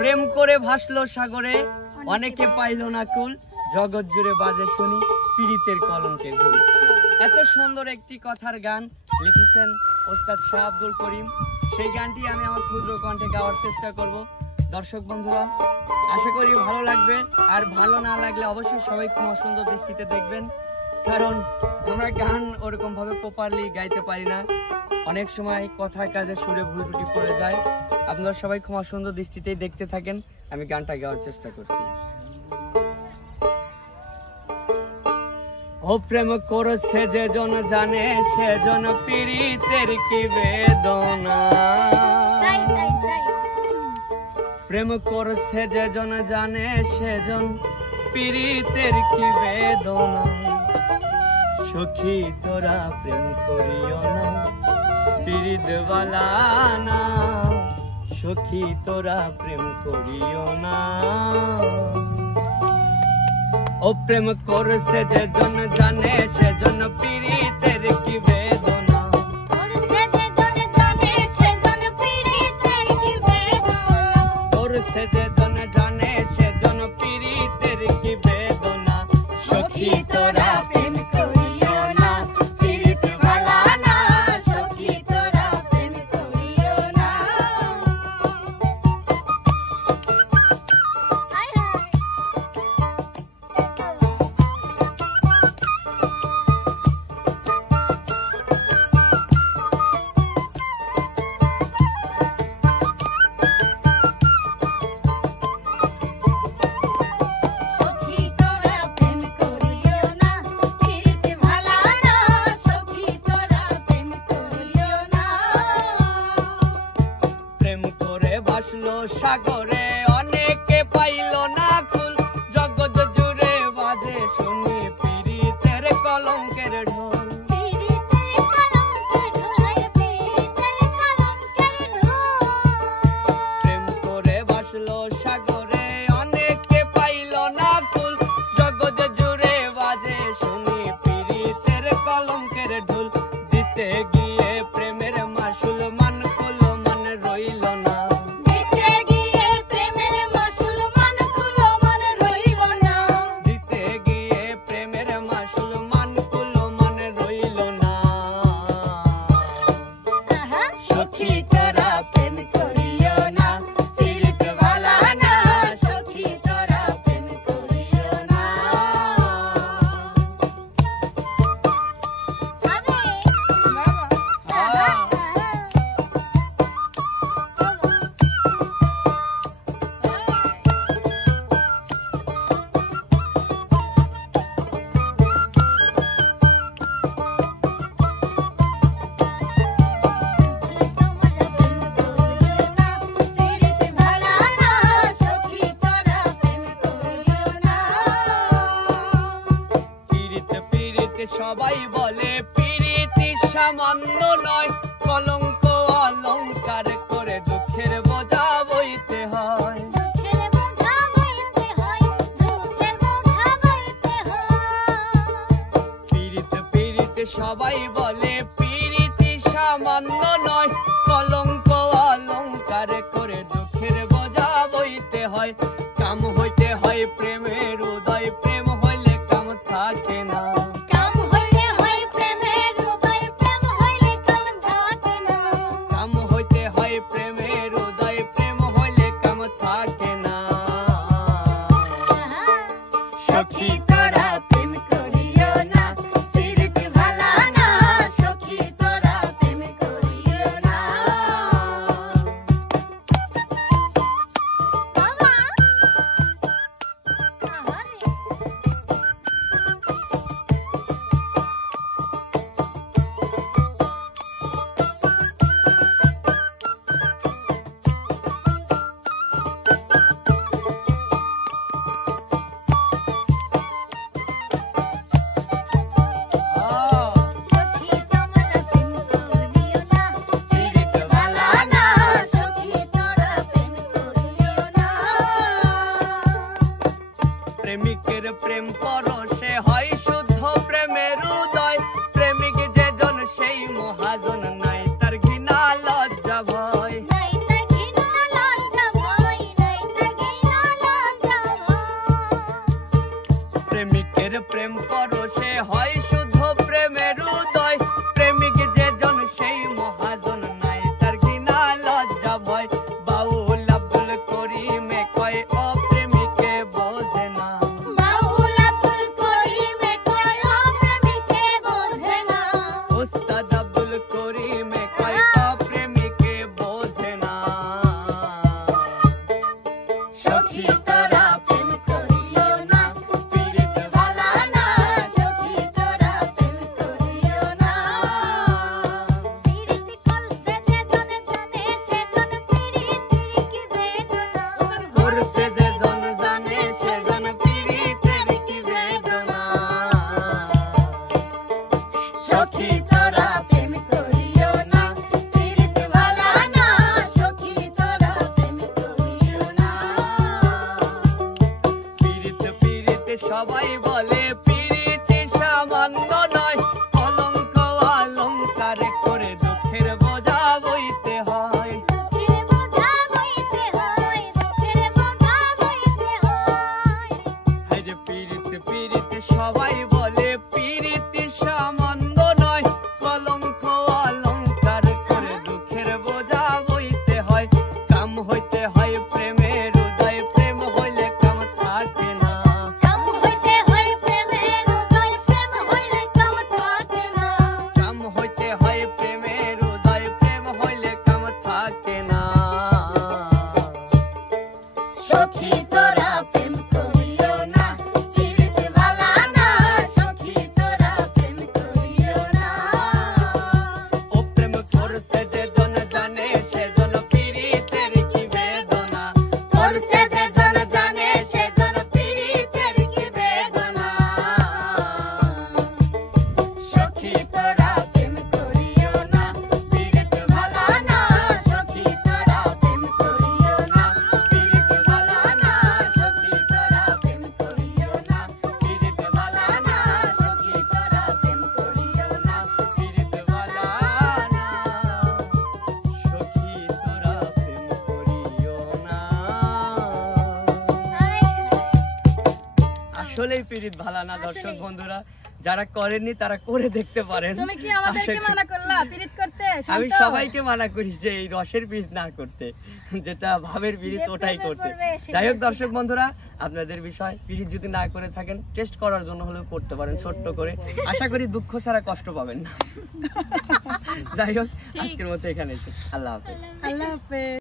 প্রেম করে ভাসলো সাগরে, অনেকে পাইল না কুল, জগৎ জুড়ে বাজে শুনি পীড়িতের কলঙ্কের ঢোল। এত সুন্দর একটি কথার গান লিখেছেন ওস্তাদ শাহ আব্দুল করিম। সেই গানটি আমি আমার ক্ষুদ্র কণ্ঠে গাওয়ার চেষ্টা করব। দর্শক বন্ধুরা, আশা করি ভালো লাগবে, আর ভালো না লাগলে অবশ্যই সবাই ক্ষমা সুন্দর দৃষ্টিতে দেখবেন, কারণ আমরা গান ওরকম ভাবে প্রপারলি গাইতে পারি না, অনেক সময় কথা কাজে সুরে ভুল ত্রুটি পড়ে যায়। আপনারা সবাই ক্ষমা সুন্দর দৃষ্টিতেই দেখতে থাকেন, আমি গানটা গাওয়ার চেষ্টা করছি। ও প্রেম করছে যে জন জানে, সেজন পীড়িতের কি বেদনা। প্রেম করছে যে জন জানে, সেজন পীড়িতের কি বেদনা। সখী তোরা প্রেম করিও না, পীড়িত বালা না। সখী তোরা প্রেম করিও না। ও প্রেম করছে যে জন জানে, সেজন পীড়িতের কি বেদনা। করছে যে জন জানে, সেজন পীড়িতের কি বেদনা। সখী তোরা প্রেম করিও না, পীড়িত ভালা না। সখী তোরা প্রেম করিও না। সাগরে অনেকে পাইল না কুল, জগৎ জুড়ে বাজে শুনি পীড়িতের কলঙ্কের ঢোল। প্রেম করে ভাসলো সাগরে, অনেকে পাইল না কুল, জগৎ জুড়ে বাজে শুনি পীড়িতের কলঙ্কের ঢোল। দিতে গিয়ে প্রেমের মাসুল মান কুল মান রইল না। সখী তোরা প্রেম করিও না, পীড়িত ভালা না। সখী তোরা প্রেম করিও না। সবাই বলে পীড়িতি সামান্য নয়, কলঙ্ক অলঙ্কার করে দুঃখের বোঝা বইতে হয়। পীড়িতে সবাই বলে পীড়িতি সামান্য নয়, কলঙ্ক অলঙ্কার করে দুঃখের বোঝা বইতে হয়। কাম হইতে হয় প্রেমের উদয়, প্রেম হইলে কাম থাকে না। সখী তোরা প্রেম করিও না, পীড়িত ভালা না। সখী তোরা প্রেম করিও না। সবাই বলে পিরিতি সামান্য নয়, কলঙ্ক অলঙ্কার করে দুঃখের বোঝা বইতে হয়। এই যে পিরিতি পিরিতি সবাই বলে পিরিতি সামান্য নয়, কলঙ্ক অলঙ্কার করে দুঃখের বোঝা বইতে হয়। কাম হইতে হয় প্রেমের উদয়, প্রেম হইলে কাম থাকে না। কাম হইতে হয় প্রেমের উদয়, প্রেম হইলে কাম থাকে না। সখী তোরা প্রেম করিও না, পিরিত ভালা না। সখী তোরা প্রেম করিও না। ও প্রেম করছে যে জন জানে, সে জন পিরিতের কি বেদনা। করছে যে জন জানে, সে জন পিরিতের কি বেদনা। সখী তোরা প্রেম করিও না, পিরিত ভালা না। সখী তোরা প্রেম করিও না, পিরিত ভালা না। সখী তোরা প্রেম করিও না, পিরিত ভালা না। সখী তোরা প্রেম করিও না, পিরিত ভালা না। সখী তোরা প্রেম করিও না। আসলেই পিরিত ভালা না। দর্শক বন্ধুরা, যারা করেননি তারা করে দেখতে পারেন। তুমি কি আমাদেরকে আশা- মানা করলা পিরিত করতে? আমি শান্ত। সবাইকে মানা করি যে এই রসের পিরিত না করতে, যেটা ভাবের পিরিত যে ওটাই প্রেমে করতে। পড়বে সেটাই যাই হোক করতে। দর্শক বন্ধুরা, আপনাদের বিষয় পিরিত যদি না করে থাকেন, টেস্ট করার জন্য হলেও করতে পারেন ছোট্ট করে। আশা করি দুঃখ ছাড়া কষ্ট পাবেন না। যাই হোক, আজকের মতো এখানে শেষ। আল্লাহ হাফেজ। আল্লাহ হাফেজ।